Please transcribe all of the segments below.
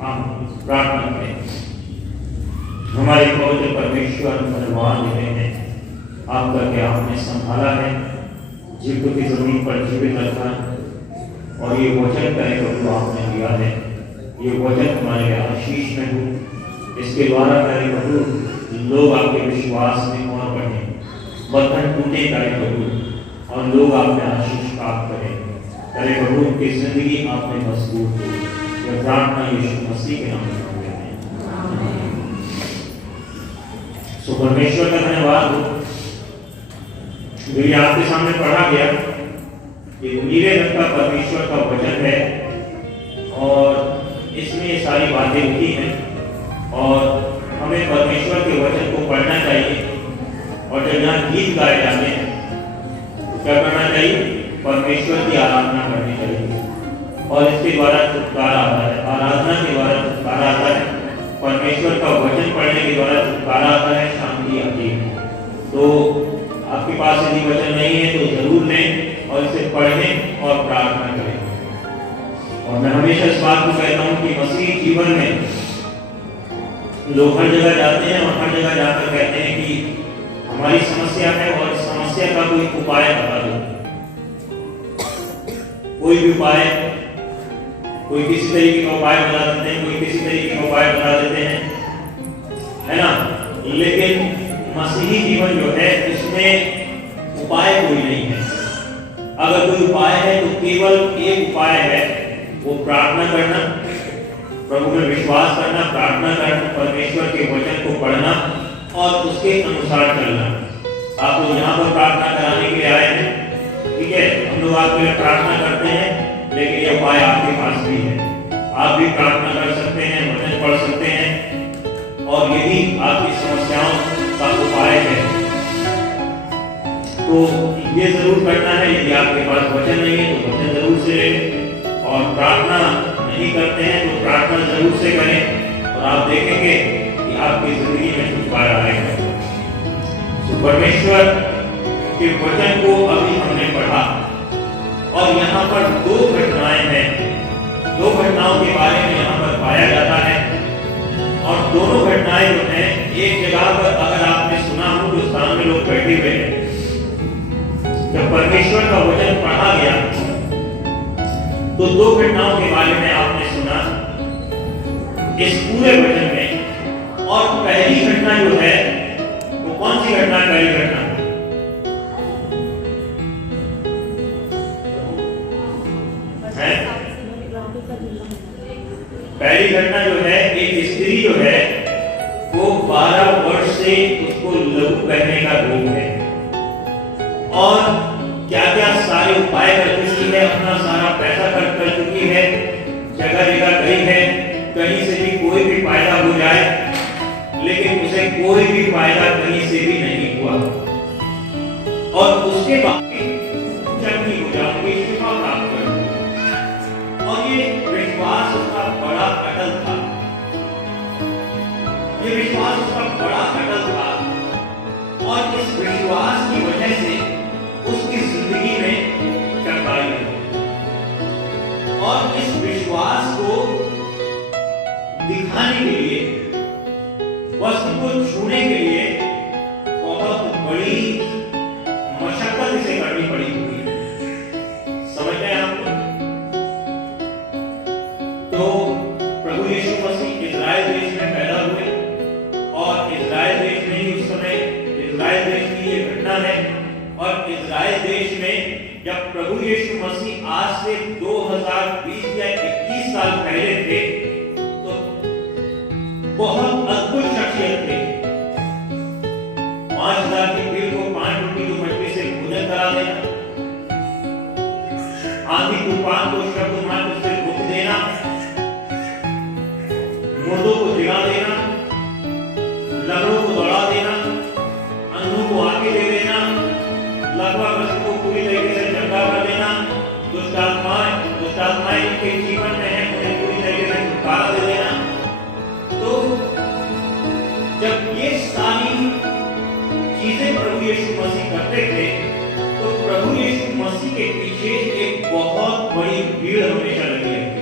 हम प्रार्थना करें। हमारे पवित्र परमेश्वर धन्यवाद देते हैं आपका कि आपने संभाला है, जीव की जमीन पर जीवित रखा और ये वचन का एक प्रभु आपने दिया है। ये वचन हमारे लिए आशीष में हो, इसके द्वारा करे प्रभु लोग आपके विश्वास में और बढ़े, बंधन टूटे करे प्रभु और लोग आपने आशीष प्राप्त करें। करे प्रभु उनकी जिंदगी आपने मजबूत हो। यह प्रार्थना यीशु मसीह के नाम में मांगते हैं। सो परमेश्वर का धन्यवाद हो। जो ये आपके सामने पढ़ा गया ये नीले रंग का परमेश्वर का वचन है और इसमें ये सारी बातें लिखी हैं और हमें परमेश्वर के वचन को पढ़ना चाहिए। और जब यहाँ गीत गाए जाते हैं तो क्या करना चाहिए? परमेश्वर की आराधना करनी चाहिए और इसके द्वारा छुटकारा आता है। आराधना के द्वारा छुटकारा आता है, परमेश्वर का वचन पढ़ने के द्वारा छुटकारा आता है, शांति आती है। तो आपके पास यदि वचन नहीं है तो जरूर लें और इसे पढ़ें और प्रार्थना करें। और मैं हमेशा इस बात को कहता हूँ कि मसीह जीवन में लोग हर जगह जाते हैं और हर जगह जाकर कहते हैं कि हमारी समस्या है और इस समस्या का कोई उपाय बता दो। कोई भी उपाय, कोई किसी तरीके का उपाय बता देते हैं, कोई किसी तरीके का उपाय बता देते हैं, है ना। लेकिन मसीही जीवन जो है इसमें उपाय कोई नहीं है। अगर कोई उपाय है तो केवल एक उपाय है, वो प्रार्थना करना, प्रभु में विश्वास करना, प्रार्थना करना, परमेश्वर के वचन को पढ़ना और उसके अनुसार चलना। आप लोग यहाँ पर प्रार्थना कराने के लिए आए हैं, ठीक है, हम लोग आपके लिए प्रार्थना करते हैं, लेकिन ये उपाय आपके पास भी है। आप भी प्रार्थना कर सकते हैं, वचन पढ़ सकते हैं और यदि आपकी समस्याओं का उपाय है तो ये जरूर करना है। यदि आपके पास वचन नहीं है तो वचन जरूर से लें और प्रार्थना नहीं करते हैं तो प्रार्थना जरूर से करें और आप देखेंगे कि आपकी जिंदगी में छुटकारा आएगा। तो परमेश्वर के वचन को अभी हमने पढ़ा और यहाँ पर दो घटनाएं हैं। दो घटनाओं के बारे में यहाँ पर पाया जाता है और दोनों घटनाएं जो हैं एक जगह पर अगर आपने सुना हो तो सामने लोग बैठे हुए हैं। जब परमेश्वर का वचन पढ़ा गया तो दो घटनाओं के बारे में आपने सुना इस पूरे वचन में। और पहली घटना जो है वो कौन सी घटना? पहली घटना है, पहली घटना जो है एक स्त्री जो है वो 12 वर्ष से उसको लहू बहने का रोग है और क्या क्या सारे उपाय कर चुकी है, अपना सारा पैसा खर्च कर चुकी है, जगह जगह गई है, कहीं से भी कोई भी फायदा हो जाए, लेकिन उसे कोई भी फायदा कहीं से भी नहीं हुआ। और उसके बाद जब भी हो जाऊंगी शिफा प्राप्त करूंगी और ये विश्वास उसका बड़ा अटल था। ये विश्वास उसका बड़ा अटल था और इस विश्वास की वजह से उसकी जिंदगी में चंगाई है और इस विश्वास को दिखाने के लिए, वस्तु को छूने के लिए बहुत बड़ी मशक्कत इसे करनी पड़ी होगी। समझ रहे हैं आप? तो प्रभु यीशु मसीह इजराइल देश में पैदा हुए और इजराइल देश में ही उस समय इजराइल देश की ये घटना है। और इजराइल देश में जब प्रभु यीशु मसीह आज से 2020 या 21 साल पहले थे तो बहुत अद्भुत शख्सियत थे। 5000 की भीड़ को 5 रोटी की मछली से भोजन करा देना, आंधी तूफान को शब्द मात्र से रोक देना, मुर्दों को जिला देना, लंगड़ों को दौड़ा देना, अंधों को आगे दे देना, लगभग को पूरी तरीके से चंगा कर देना। दुष्ट आत्माएं इनके जीवन में है, उन्हें पूरी तरीके से छुटकारा दे देना। तो जब ये सारी चीजें प्रभु यीशु मसीह करते थे तो प्रभु यीशु मसीह के पीछे एक बहुत बड़ी भीड़ हमेशा लगी रहती।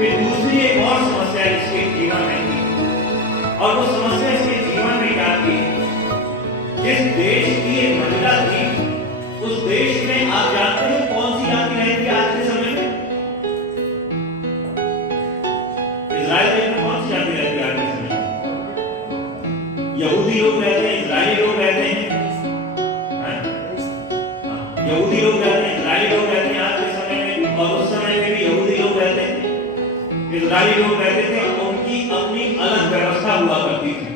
फिर दूसरी एक और समस्या इसके जीवन में थी, और वो समस्या इसके जीवन में क्या थी? जिस देश की एक महिला थी, उस देश में आप जानते हैं कौन सी जाति रहती है आज के समय में? इजराइल देश में कौन सी जाति रहती है आज के समय में? यहूदी लोग रहते हैं, इजरायली लोग रहते हैं, यहूदी लोग रहते हैं, इजरायली लोग रहते हैं आज के समय में भी, और उस समय में भी यहूदी लोग रहते हैं, इजरायली लोग रहते थे, और उनकी अपनी अलग व्यवस्था हुआ करती थी।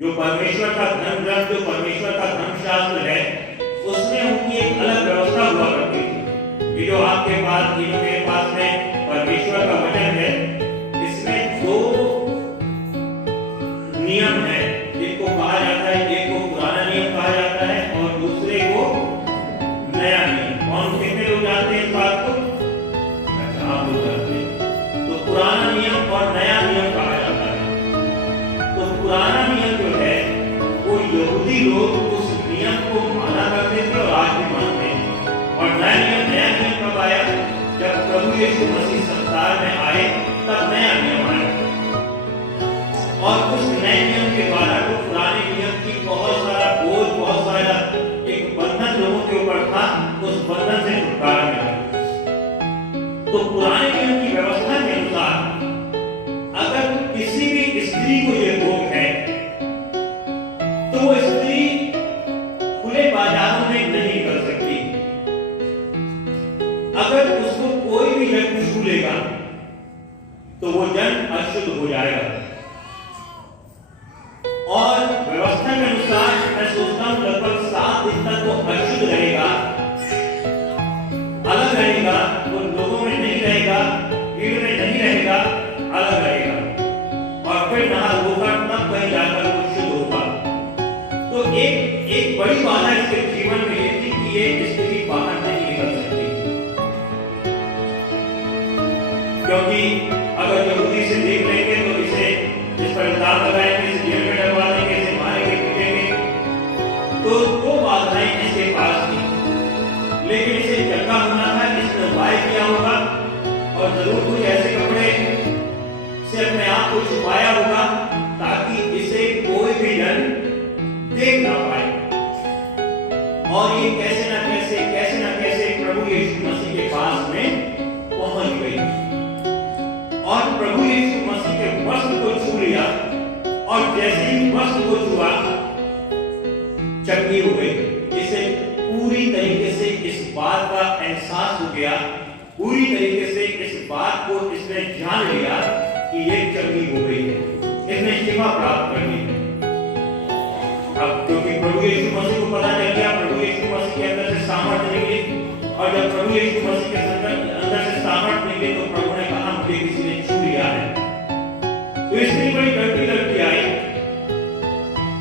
जो परमेश्वर का धर्म ग्रंथ, जो परमेश्वर का धर्मशास्त्र है, उसमें उनकी एक अलग व्यवस्था हुआ करती थी। ये जो आपके पास, ये जो मेरे पास में परमेश्वर का वचन है, इसमें दो नियम है। एक को कहा जाता है, एक को पुराना नियम कहा जाता है, और दूसरे को नया नियम। कौन कितने लोग जानते हैं इस बात को? अच्छा, आप लोग जानते हैं। तो पुराना नियम और नया नियम कहा जाता है। तो पुराना नियम जो है, वो यहूदी लोग उस नियम को माना करते थे और आज भी मानते हैं। और नया नियम कब आया? जब प्रभु यीशु मसीह संसार में आए, तब नया नियम आया। और उस नए नियम के द्वारा जो पुराने नियम की बहुत सारा बोझ, बहुत सारा एक बंधन लोगों के ऊपर था, उस बंधन से छुटकारा मिला। तो पुराने नियम की व्यवस्था के अनुसार अगर किसी भी स्त्री को यह भोग है, तो वो स्त्री खुले बाजारों में नहीं कर सकती। अगर उसको कोई भी जन छू लेगा, तो वो जन अशुद्ध हो जाएगा। और व्यवस्था के अनुसार मैं सोचता हूं लगभग 7 दिन तक वो अशुद्ध रहेगा, अलग रहेगा, वो लोगों में नहीं रहेगा, भीड़ में नहीं रहेगा, अलग रहेगा, और फिर नहा धोकर तब कहीं जाकर वो शुद्ध होगा। तो एक बड़ी बात है इसके जीवन में ये थी कि ये स्त्री बाहर नहीं निकल सकती, क्योंकि अगर यहूदी से देख लेंगे तो इसे इस पर इल्जाम लगाएंगे, इसे जेल में डलवा देंगे, इसे मारेंगे, पीटेंगे। तो दो बाधाएं इसके पास थी, लेकिन इसे जगह होना था, इसने उपाय किया होगा, और जरूर कुछ ऐसे कपड़े से अपने आप को छुपाया होगा ताकि इसे कोई भी जन देख ना पाए। और ये कैसे ना कैसे प्रभु यीशु मसीह के पास में पहुंच गई, और प्रभु यीशु मसीह के वस्त्र को छू लिया, और जैसे ही वस्त्र को छुआ, चंगी हो गई। इसे पूरी तरीके से इस बात का एहसास हो गया, पूरी तरीके से इस बात को इसने जान लिया कि ये चंगी हो गई है, इसने शिफा प्राप्त कर ली है। अब क्योंकि प्रभु यीशु मसीह को पता चल गया, प्रभु यीशु मसीह के अंदर से सामर्थ्य निकली, और जब प्रभु यीशु मसीह के अंदर से सामर्थ्य निकली, तो प्रभु ने कहा मुझे किसी ने छू लिया है। तो इसलिए बड़ी डरती आई,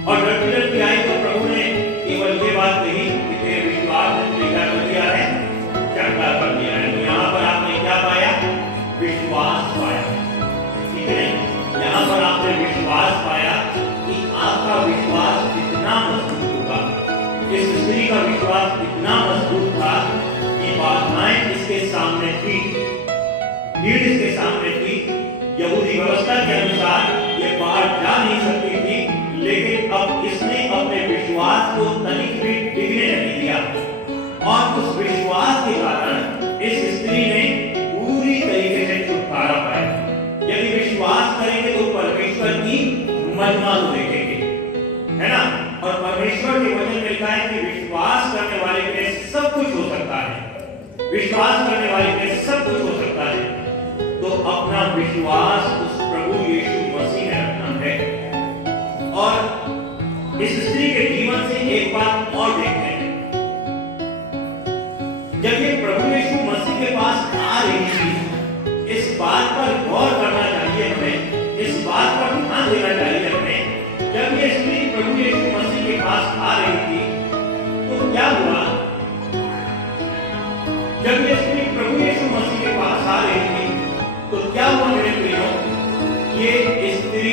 और डरती आई तो प्रभु ने केवल ये बात कही कि तेरे विश्वास ने तुझे क्या कर दिया है? चंगा कर दिया है। तो यहाँ पर आपने क्या पाया? विश्वास पाया, ठीक है? यहाँ पर आपने विश्वास पाया कि आपका विश्वास कितना मजबूत होगा। इस स्त्री का विश्वास इतना मजबूत था कि बाधाएं इसके सामने थी, भीड़ इसके सामने थी, यहूदी व्यवस्था के अनुसार ये बाहर जा नहीं सकती थी, लेकिन अब इसने अपने विश्वास को तनिक भी डिगने नहीं दिया, और उस विश्वास के कारण इस स्त्री ने पूरी तरीके से छुटकारा पाया। यदि विश्वास करेंगे तो परमेश्वर की महिमा को देखेंगे, है ना? और परमेश्वर के वचन में लिखा है कि विश्वास करने वाले के लिए सब कुछ हो सकता है, विश्वास करने वाले के लिए सब कुछ हो सकता है। तो अपना विश्वास उस प्रभु यीशु मसीह में रखना है। और इस स्त्री के जीवन से एक बात और देखते हैं, जब ये प्रभु यीशु मसीह के पास आ रही थी, इस बात पर गौर करना चाहिए हमें, इस बात पर ध्यान देना चाहिए हमें। जब ये स्त्री प्रभु यीशु मसीह के पास आ रही थी, तो क्या हुआ? जब ये स्त्री प्रभु यीशु मसीह के पास आ रही थी, तो क्या हुआ मेरे प्रियो? ये स्त्री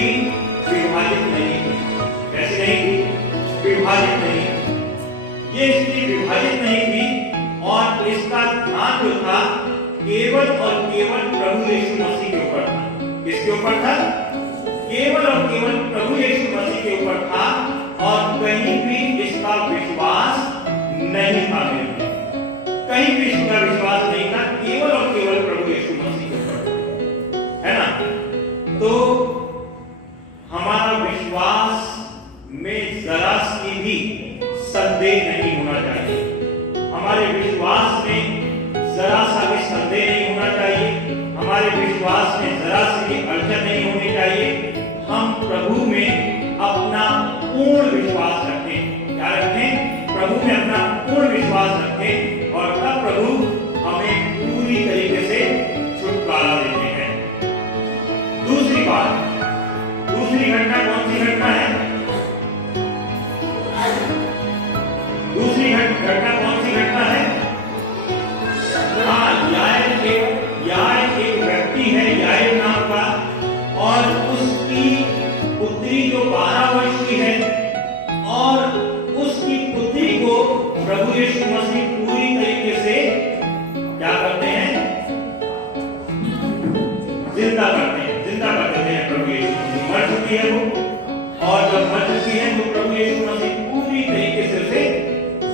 विभाजित नहीं थी। कैसे नहीं थी? विभाजित नहीं थी। ये स्त्री विभाजित नहीं थी, और इसका ध्यान जो था केवल और केवल प्रभु यीशु मसीह के ऊपर था? केवल और केवल प्रभु यीशु मसीह के ऊपर था और कहीं भी इसका विश्वास नहीं था। कहीं भी इसका विश्वास नहीं था, केवल और केवल प्रभु यीशु मसीह के ऊपर, है ना? तो हमारा विश्वास में जरा सी भी संदेह नहीं होना चाहिए। हमारे विश्वास में जरा सा भी संदेह नहीं होना चाहिए। हमारे विश्वास में जरा सी भी अड़चन नहीं होनी चाहिए। हम प्रभु में अपना पूर्ण विश्वास रखें। क्या रखें? प्रभु में अपना पूर्ण विश्वास रखें और तब प्रभु हमें पूरी तरीके से छुटकारा देते हैं। दूसरी बात, दूसरी घटना कौन सी घटना है? दूसरी घटना कौन सी घटना है? हाँ, याएल एक व्यक्ति है, याएल नाम का, और उसकी पुत्री जो 12 वर्ष की है, और उसकी पुत्री को प्रभु यीशु मसीह पूरी तरीके से क्या करते हैं? जिंदा कर देते हैं। प्रभु यीशु मसीह मर चुकी है वो, और जब मर चुकी है तो प्रभु यीशु मसीह पूरी तरीके से उसे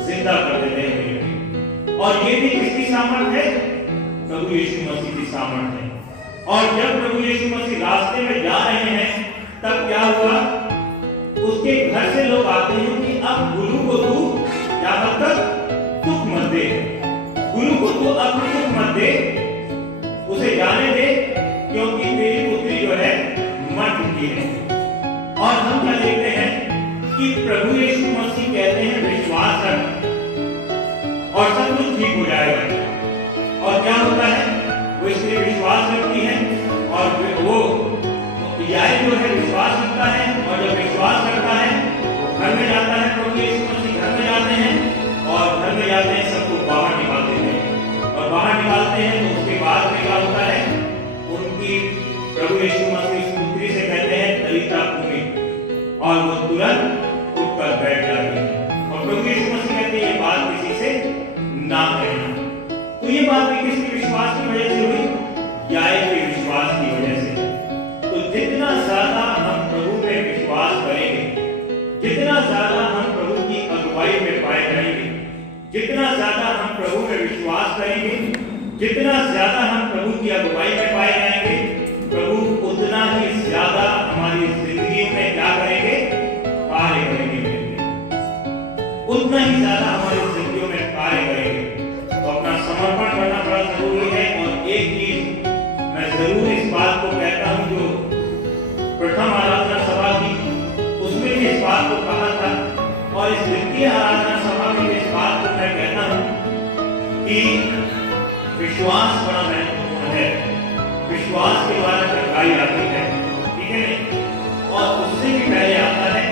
जिंदा कर देते हैं। और ये भी किसकी सामर्थ है? प्रभु यीशु मसीह की सामर्थ है। और जब प्रभु यीशु मसीह रास्ते में जा रहे हैं, तब क्या हुआ? उसके घर से लोग आते हैं कि अब गुरु को तू क्या मत कर, दुख मत दे, गुरु को तू अब दुख मत दे, उसे जाने दे, क्योंकि तेरी पुत्री जो है मर चुकी है। और हम क्या देखते हैं कि प्रभु यीशु मसीह कहते हैं विश्वास रख और सब कुछ ठीक हो जाएगा। और क्या होता है? वो इसलिए विश्वास रखती है, और वो याएल जो है विश्वास रखता है, और जब विश्वास करता है वो घर में जाता है। प्रभु यीशु मसीह घर में जाते हैं, और घर में जाते हैं सबको बाहर निकाल देते हैं, और बाहर निकालते हैं तो उसके बाद में क्या होता है? उनकी प्रभु यीशु मसीह उस पुत्री से कहते हैं तलीता कूमी, और वो तुरंत उठकर बैठ जाती है। और प्रभु यीशु मसीह कहते हैं ये बात किसी से ना कहना। तो ये बात भी किसके विश्वास की वजह से हुई? याएल के विश्वास की वजह से। तो जितना ज्यादा हम प्रभु में विश्वास करेंगे, जितना ज्यादा हम प्रभु की अगुवाई में पाए जाएंगे, जितना ज्यादा हम प्रभु में विश्वास करेंगे, जितना ज्यादा हम प्रभु की अगुवाई में पाए जाएंगे, प्रभु उतना ही ज्यादा हमारी जिंदगी में क्या करेंगे? कार्य करेंगे। उतना ही ज्यादा हमारी जिंदगी में कार्य करेंगे। तो अपना समर्पण करना बड़ा जरूरी है। और एक चीज मैं जरूर इस बात को कहता हूं, जो प्रथम आराधना सभा की, उसमें भी इस बात को कहा था, और इस द्वितीय आराधना सभा में इस बात को मैं कहता हूं कि विश्वास बड़ा महत्वपूर्ण है। विश्वास के द्वारा चंगाई आती है, ठीक है नहीं? और उससे भी पहले आता है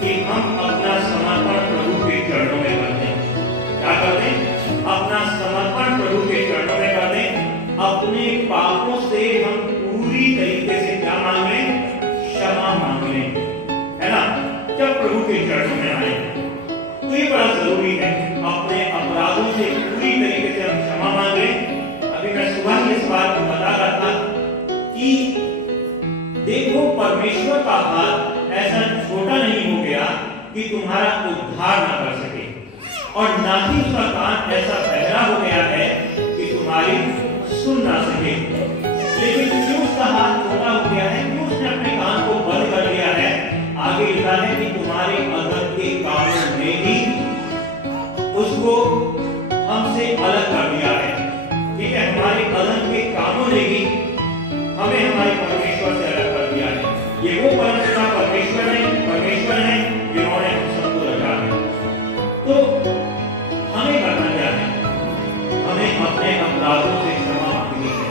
कि हम अपना समर्पण प्रभु के चरणों में कर दें। क्या कर दें? अपना समर्पण प्रभु के चरणों में कर दें। अपने पापों से हम पूरी तरीके से क्या मांग लें? क्षमा मांग लें, है ना? जब प्रभु के चरणों में आए तो ये बड़ा जरूरी है। अपने अपराधों से पूरी तरीके से हम क्षमा मांग लें। अभी मैं सुबह ही इस बात को बता रहा था कि देखो, परमेश्वर का हाथ ऐसा छोटा नहीं हो गया कि तुम्हारा उद्धार ना कर सके, और ना ही उसका कान ऐसा बहरा हो गया है कि तुम्हारी सुन ना सके। लेकिन क्यों उसका हाथ छोटा हो गया है? क्यों उसने अपने कान को बंद कर दिया है? आगे लिखा है कि तुम्हारे अधर्म के कामों ने ही उसको हमसे अलग कर दिया है। ठीक है, हमारे अधर्म के कामों ने ही हमें हमारे परमेश्वर से अलग कर दिया है। ये वो परमपिता परमेश्वर है जिन्होंने हम सबको रचा है। तो हमें करना क्या है? हमें अपने अपराधों से क्षमा मांगनी है,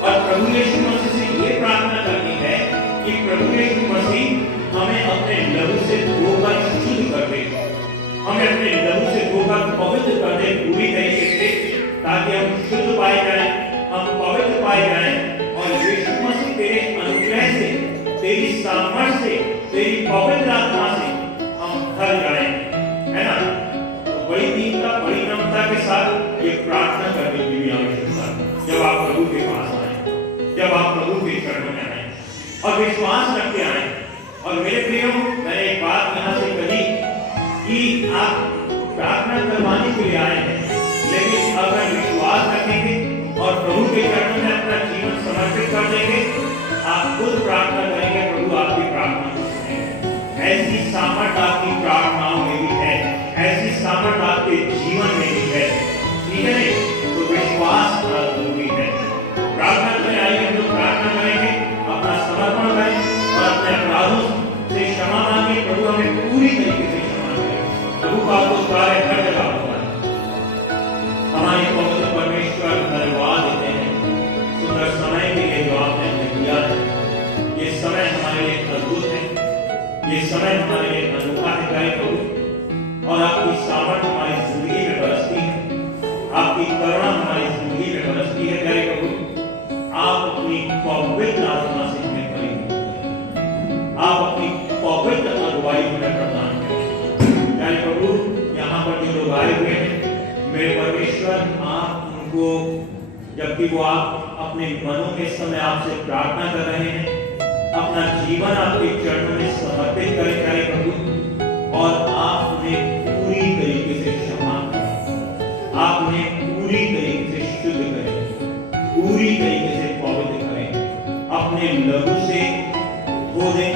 और प्रभु यीशु मसीह से ये प्रार्थना करनी है कि प्रभु यीशु मसीह हमें अपने लहू से धोकर शुद्ध कर दे, हमें अपने लहू से धोकर पवित्र कर दे पूरी तरीके से, ताकि हम शुद्ध पाए जाएं, हम पवित्र पाए जाएं, और यीशु मसीह तेरे अनुग्रह से, तेरी सामर्थ से, तेरी पवित्र आत्मा से हम भर जाएं, है ना? तो बड़ी दीनता, बड़ी नम्रता के साथ ये प्रार्थना करने की भी आवश्यकता है। जब आप प्रभु के पास आए, जब आप प्रभु के चरणों में आए, और विश्वास रखते आए। और मेरे प्रियो, मैंने एक बात यहाँ से कही कि आप प्रार्थना करवाने के लिए आए हैं, लेकिन अगर विश्वास रखेंगे और प्रभु के चरणों में अपना जीवन समर्पित कर देंगे, आप खुद प्रार्थना करेंगे, प्रभु आपकी प्रार्थना को सुनेंगे। ऐसी सामर्थ आपकी प्रार्थनाओं में भी है, ऐसी सामर्थ आपके जीवन में भी है, ठीक है? तो विश्वास बड़ा जरूरी है। प्रार्थना करें, आइए हम लोग प्रार्थना करेंगे, अपना समर्पण करें और अपने अपराधों से क्षमा मांगे। प्रभु हमें पूरी तरीके से क्षमा करें। प्रभु का आपको कार्य हर जगह होता है। हमारे पवित्र परमेश्वर धन्यवाद देते हैं सुंदर समय के लिए जो आपने हमें दिया है। ये समय हमारे लिए अद्भुत है, ये समय हमारे लिए अनोखा है प्यारे प्रभु, और आपकी सामर्थ हमारी जिंदगी में बरसती है, आपकी करुणा हमारी जिंदगी में बरसती है प्यारे प्रभु। आप अपनी पवित्र आत्मा से हमें करेंगे, आप अपनी पवित्र अगुवाई हमें प्रदान करें प्यारे प्रभु। यहाँ पर जो लोग आए हुए हैं मेरे परमेश्वर, आप उनको, जबकि वो आप अपने मनों के समय आपसे प्रार्थना कर रहे हैं, अपना जीवन आपके चरणों में समर्पित करें प्यारे प्रभु, और आप उन्हें पूरी तरीके से क्षमा करें, आप उन्हें पूरी तरीके से शुद्ध करें, पूरी तरीके से पवित्र करें, अपने लहू से धो दें।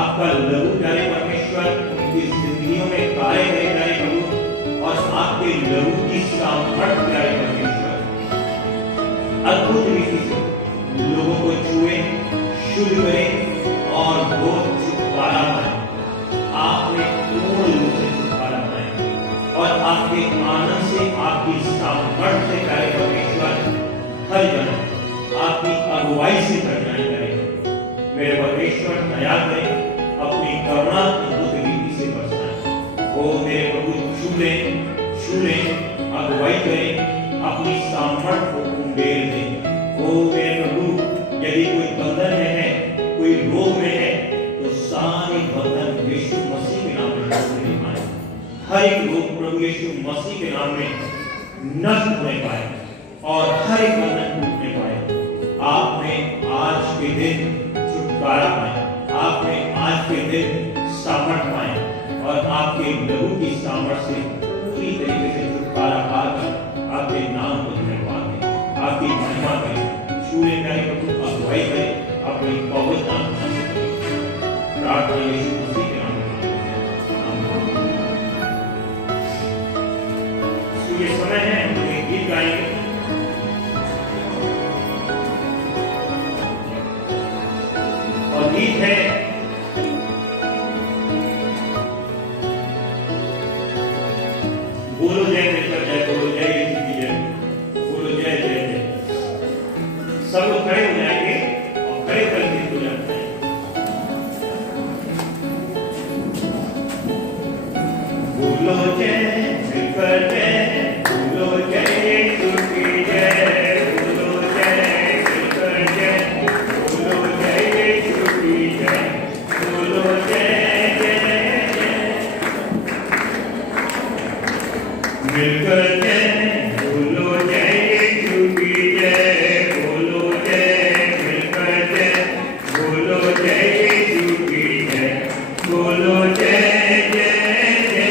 आपका लहू प्यारे परमेश्वर उनकी जिंदगियों में कार्य करे प्यारे प्रभु, और आपके लहू की सामर्थ प्यारे परमेश्वर अद्भुत रीति से लोगों को छुए, शुद्ध करें और वो छुटकारा पाए। आपने पूर्ण रूप से छुटकारा पाए और आपके आनंद से, आपकी सामर्थ से प्यारे परमेश्वर हर जन आपकी अगुवाई से कल्याण करें। मेरे परमेश्वर दया करें, अपनी करुणा अद्भुत रीति से बरसाएं। ओ मेरे प्रभु छू लें, अगुवाई करें, अपनी सामर्थ को उंडेल दें। ओ मेरे प्रभु, यदि कोई बंधन में है, कोई रोग में है, तो सारे बंधन यीशु मसीह के नाम में नष्ट होने पाए। हर एक रोग प्रभु यीशु मसीह के नाम में नष्ट होने पाए और हर एक बंधन टूटने पाए। आपने आज के दिन छुटकारा पाए, आपने आज के दिन सामर्थ पाए, और आपके लहू की सामर्थ से पूरी तरीके से छुटकारा पाकर आपके नाम को धन्यवाद दें, आपकी महिमा करें। छूने प्यारे प्रभु, अगुवाई करें, अपनी पवित्र आत्मा से करें। प्रार्थना यीशु मसीह के नाम में आमीन। ये समय है हम एक गीत गाएंगे, और गीत है बोलो जय मिलकर जय, बोलो जय यीशु की जय, बोलो जय जय जय। सब लोग खड़े हो जाएंगे और खड़े होकर गीत को जाते हैं। बोलो जय मिलकर जय, बोलो जय यीशु की जय, बोलो जय मिलकर जय, बोलो जय यीशु की जय, बोलो जय मिलकर जय, बोलो जय यीशु की जय, बोलो जय मिलकर जय, बोलो जय यीशु की जय, बोलो जय जय जय।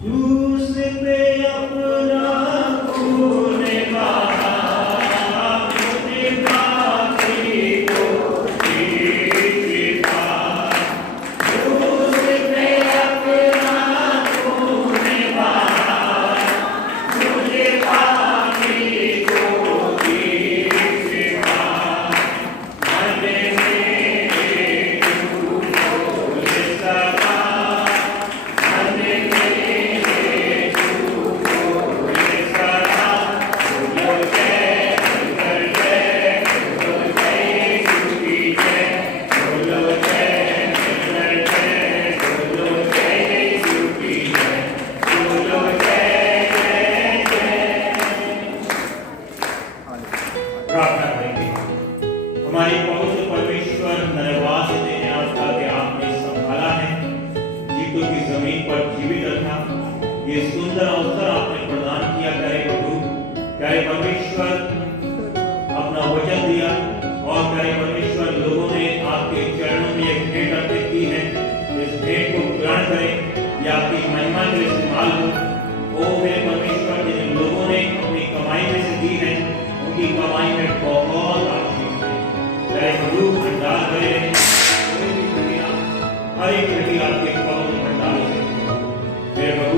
क्रूस पे अपना खून बहाया, मुझे पापी को जीता। क्रूस पे अपना खून बहाया, मुझे पापी को जीता। मरने में तू बोले सदा, मरने में तू बोले सदा। बोलो जय, बोलो जय, बोलो जय यीशु की जय। बोलो जय, बोलो जय, बोलो जय यीशु की जय। बोलो जय जय जय। प्रार्थना करेंगे। हमारे पवित्र परमेश्वर, धन्यवाद देते हैं आपका कि आपने संभाला है, जीतों की जमीन पर जीवित रखा। ये सुंदर अवसर आपने प्रदान किया करे प्रभु। प्यारे परमेश्वर, अपना वचन दिया और प्यारे परमेश्वर, लोगों ने आपके चरणों में एक भेंट अर्पित की है। इस भेंट को ग्रहण करें, यह आपकी महिमा के लिए इस्तेमाल हो। ओ मेरे परमेश्वर, जिन लोगों ने अपनी कमाई में से दी है, उनकी कमाई में बहुत आशीष है। चाहे प्रभु भंडार भरे रहे, कोई भी घटिया, हर एक घटी आपके पवित्र भंडार से हो। मेरे प्रभु,